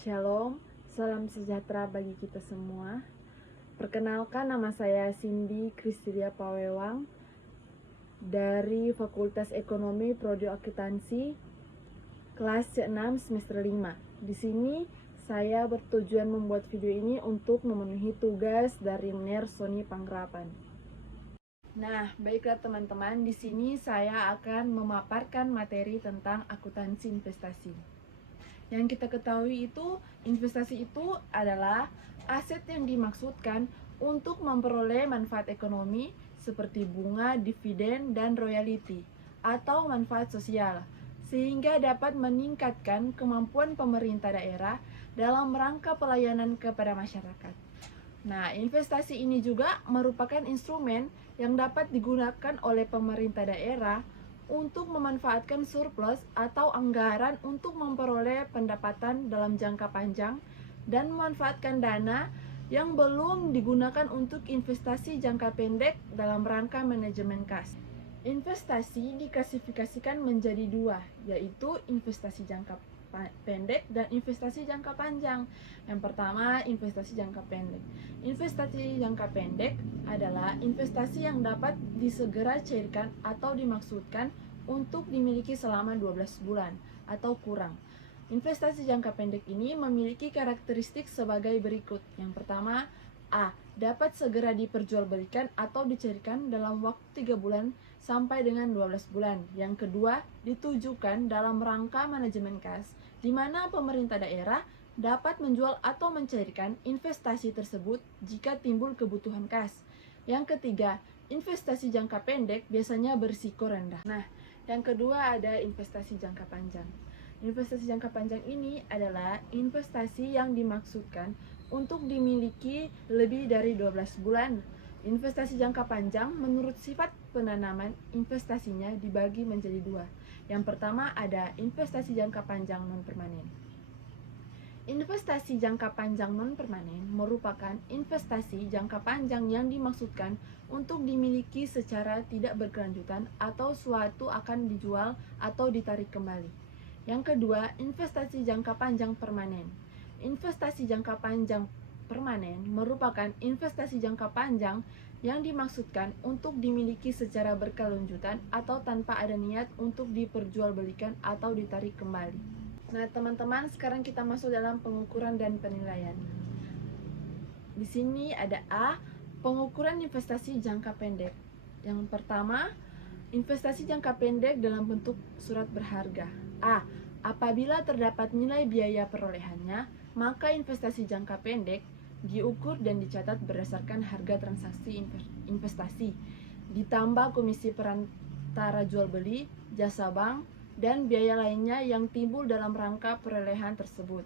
Shalom, salam sejahtera bagi kita semua. Perkenalkan, nama saya Cindy Kristilia Pawewang dari Fakultas Ekonomi Prodi Akuntansi kelas C6 semester 5. Di sini saya bertujuan membuat video ini untuk memenuhi tugas dari MER Sony Pangrapan. Nah, baiklah teman-teman, di sini saya akan memaparkan materi tentang akuntansi investasi. Yang kita ketahui itu, investasi itu adalah aset yang dimaksudkan untuk memperoleh manfaat ekonomi seperti bunga, dividen, dan royalti, atau manfaat sosial, sehingga dapat meningkatkan kemampuan pemerintah daerah dalam rangka pelayanan kepada masyarakat. Nah, investasi ini juga merupakan instrumen yang dapat digunakan oleh pemerintah daerah untuk memanfaatkan surplus atau anggaran untuk memperoleh pendapatan dalam jangka panjang dan memanfaatkan dana yang belum digunakan untuk investasi jangka pendek dalam rangka manajemen kas. Investasi diklasifikasikan menjadi dua, yaitu investasi jangka pendek dan investasi jangka panjang. Yang pertama, investasi jangka pendek. Investasi jangka pendek adalah investasi yang dapat disegera cairkan atau dimaksudkan untuk dimiliki selama 12 bulan atau kurang. Investasi jangka pendek ini memiliki karakteristik sebagai berikut. Yang pertama, A. Dapat segera diperjualbelikan atau dicairkan dalam waktu 3 bulan sampai dengan 12 bulan. Yang kedua, ditujukan dalam rangka manajemen kas, di mana pemerintah daerah dapat menjual atau mencairkan investasi tersebut jika timbul kebutuhan kas. Yang ketiga, investasi jangka pendek biasanya berisiko rendah. Nah, yang kedua ada investasi jangka panjang. Investasi jangka panjang ini adalah investasi yang dimaksudkan untuk dimiliki lebih dari 12 bulan. Investasi jangka panjang menurut sifat penanaman investasinya dibagi menjadi dua. Yang pertama ada investasi jangka panjang non-permanen. Investasi jangka panjang non-permanen merupakan investasi jangka panjang yang dimaksudkan untuk dimiliki secara tidak berkelanjutan atau suatu akan dijual atau ditarik kembali. Yang kedua, investasi jangka panjang permanen. Investasi jangka panjang permanen merupakan investasi jangka panjang yang dimaksudkan untuk dimiliki secara berkelanjutan atau tanpa ada niat untuk diperjualbelikan atau ditarik kembali. Nah, teman-teman, sekarang kita masuk dalam pengukuran dan penilaian. Di sini ada A, pengukuran investasi jangka pendek. Yang pertama, investasi jangka pendek dalam bentuk surat berharga. A, apabila terdapat nilai biaya perolehannya, maka investasi jangka pendek diukur dan dicatat berdasarkan harga transaksi investasi, ditambah komisi perantara jual beli, jasa bank, dan biaya lainnya yang timbul dalam rangka perolehan tersebut.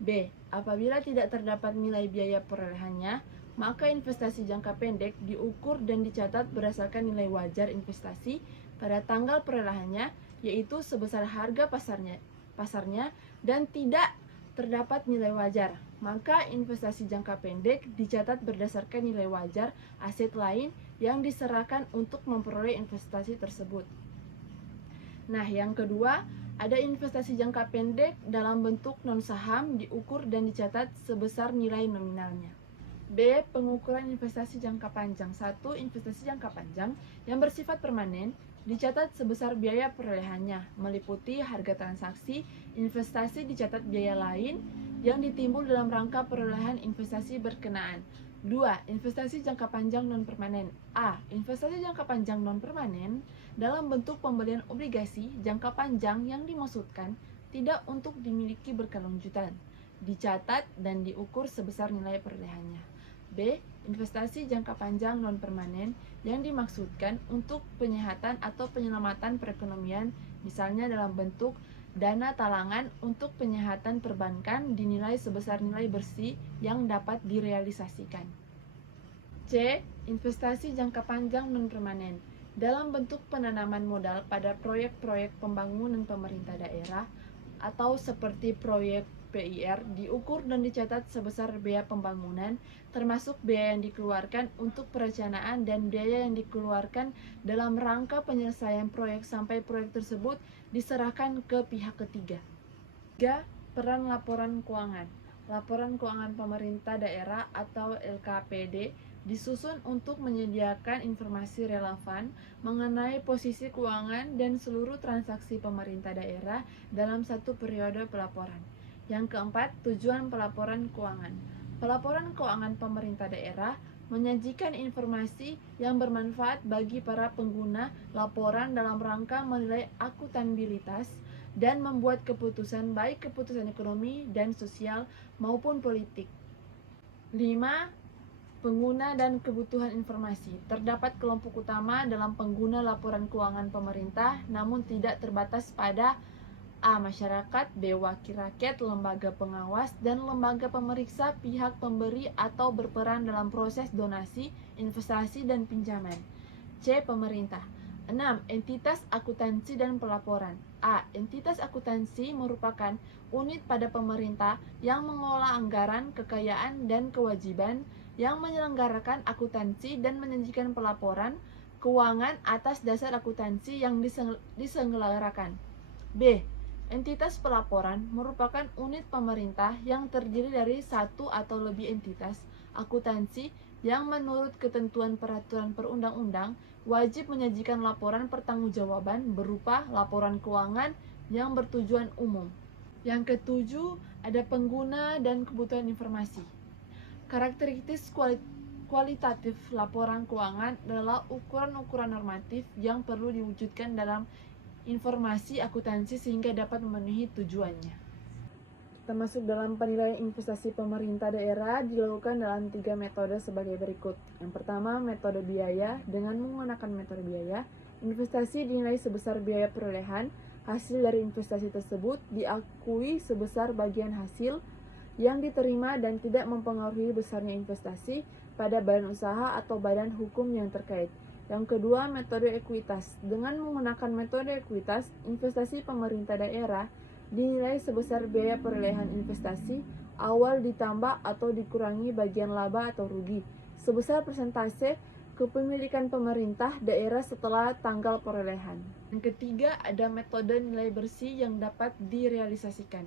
B. Apabila tidak terdapat nilai biaya perolehannya, maka investasi jangka pendek diukur dan dicatat berdasarkan nilai wajar investasi pada tanggal perolehannya, yaitu sebesar harga pasarnya dan tidak terdapat nilai wajar, maka investasi jangka pendek dicatat berdasarkan nilai wajar aset lain yang diserahkan untuk memperoleh investasi tersebut. Nah, yang kedua, ada investasi jangka pendek dalam bentuk non-saham diukur dan dicatat sebesar nilai nominalnya. B. Pengukuran investasi jangka panjang. 1. Investasi jangka panjang yang bersifat permanen dicatat sebesar biaya perolehannya, meliputi harga transaksi, investasi dicatat biaya lain yang ditimbul dalam rangka perolehan investasi berkenaan. 2. Investasi jangka panjang non-permanen. A. Investasi jangka panjang non-permanen dalam bentuk pembelian obligasi jangka panjang yang dimaksudkan tidak untuk dimiliki berkelanjutan, dicatat dan diukur sebesar nilai perolehannya. B. Investasi jangka panjang non-permanen yang dimaksudkan untuk penyehatan atau penyelamatan perekonomian, misalnya dalam bentuk dana talangan untuk penyehatan perbankan dinilai sebesar nilai bersih yang dapat direalisasikan. C. Investasi jangka panjang non-permanen dalam bentuk penanaman modal pada proyek-proyek pembangunan pemerintah daerah atau seperti proyek PIR diukur dan dicatat sebesar biaya pembangunan, termasuk biaya yang dikeluarkan untuk perencanaan dan biaya yang dikeluarkan dalam rangka penyelesaian proyek sampai proyek tersebut diserahkan ke pihak ketiga. 3. Peran laporan keuangan. Laporan keuangan pemerintah daerah atau LKPD disusun untuk menyediakan informasi relevan mengenai posisi keuangan dan seluruh transaksi pemerintah daerah dalam satu periode pelaporan. Yang keempat, tujuan pelaporan keuangan. Pelaporan keuangan pemerintah daerah menyajikan informasi yang bermanfaat bagi para pengguna laporan dalam rangka menilai akuntabilitas dan membuat keputusan baik keputusan ekonomi dan sosial maupun politik. 5. Pengguna dan kebutuhan informasi. Terdapat kelompok utama dalam pengguna laporan keuangan pemerintah, namun tidak terbatas pada A. Masyarakat, B. Wakil rakyat, lembaga pengawas, dan lembaga pemeriksa pihak pemberi atau berperan dalam proses donasi, investasi, dan pinjaman. C. Pemerintah. 6. Entitas akuntansi dan pelaporan. A. Entitas akuntansi merupakan unit pada pemerintah yang mengelola anggaran, kekayaan, dan kewajiban, yang menyelenggarakan akuntansi dan menyajikan pelaporan keuangan atas dasar akuntansi yang diselenggarakan. B. Entitas pelaporan merupakan unit pemerintah yang terdiri dari satu atau lebih entitas akuntansi yang menurut ketentuan peraturan perundang-undang wajib menyajikan laporan pertanggungjawaban berupa laporan keuangan yang bertujuan umum. Yang ketujuh, ada pengguna dan kebutuhan informasi. Karakteristik kualitatif laporan keuangan adalah ukuran-ukuran normatif yang perlu diwujudkan dalam informasi akuntansi sehingga dapat memenuhi tujuannya. Termasuk dalam penilaian investasi pemerintah daerah dilakukan dalam 3 metode sebagai berikut. Yang pertama, metode biaya. Dengan menggunakan metode biaya, investasi dinilai sebesar biaya perolehan hasil dari investasi tersebut diakui sebesar bagian hasil yang diterima dan tidak mempengaruhi besarnya investasi pada badan usaha atau badan hukum yang terkait. Yang kedua, metode ekuitas. Dengan menggunakan metode ekuitas, investasi pemerintah daerah dinilai sebesar biaya perolehan investasi awal ditambah atau dikurangi bagian laba atau rugi sebesar persentase kepemilikan pemerintah daerah setelah tanggal perolehan. Yang ketiga, ada metode nilai bersih yang dapat direalisasikan.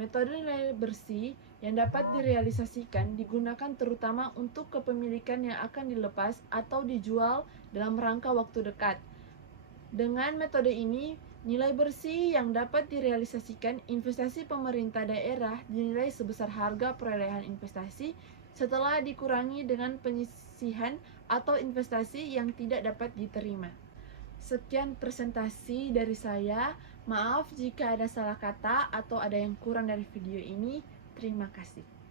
Metode nilai bersih yang dapat direalisasikan digunakan terutama untuk kepemilikan yang akan dilepas atau dijual dalam rangka waktu dekat. Dengan metode ini, nilai bersih yang dapat direalisasikan investasi pemerintah daerah dinilai sebesar harga perolehan investasi setelah dikurangi dengan penyisihan atau investasi yang tidak dapat diterima. Sekian presentasi dari saya. Maaf jika ada salah kata atau ada yang kurang dari video ini. Terima kasih.